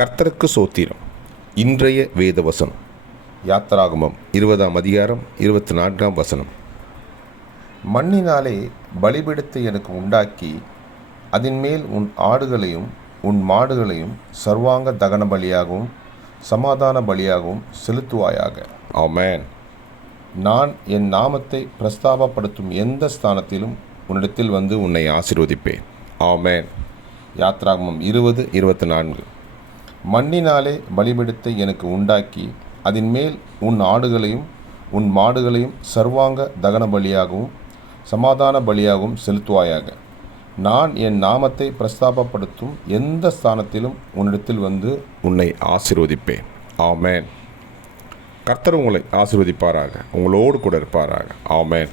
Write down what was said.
கர்த்தருக்கு சோத்திரம். இன்றைய வேத வசனம் யாத்ராகமம் இருபதாம் அதிகாரம் இருபத்தி நான்காம் வசனம். மண்ணினாலே பலிபீடத்தை எனக்கு உண்டாக்கி அதின் மேல் உன் ஆடுகளையும் உன் மாடுகளையும் சர்வாங்க தகன பலியாகவும் சமாதான பலியாகவும் செலுத்துவாயாக. ஆமென். நான் என் நாமத்தை பிரஸ்தாபப்படுத்தும் எந்த ஸ்தானத்திலும் உன்னிடத்தில் வந்து உன்னை ஆசீர்வதிப்பேன். ஆமென். யாத்ராகமம் இருபது இருபத்தி நான்கு மண்ணினாலே பலிபீடத்தை எனக்கு உண்டாக்கி அதன் மேல் உன் ஆடுகளையும் உன் மாடுகளையும் சர்வாங்க தகன பலியாகவும் சமாதான பலியாகவும் செலுத்துவாயாக. நான் என் நாமத்தை பிரஸ்தாபப்படுத்தும் எந்த ஸ்தானத்திலும் உன்னிடத்தில் வந்து உன்னை ஆசிர்வதிப்பேன். ஆமேன். கர்த்தர் உங்களை ஆசிர்வதிப்பாராக. உங்களோடு கூட இருப்பாராக. ஆமேன்.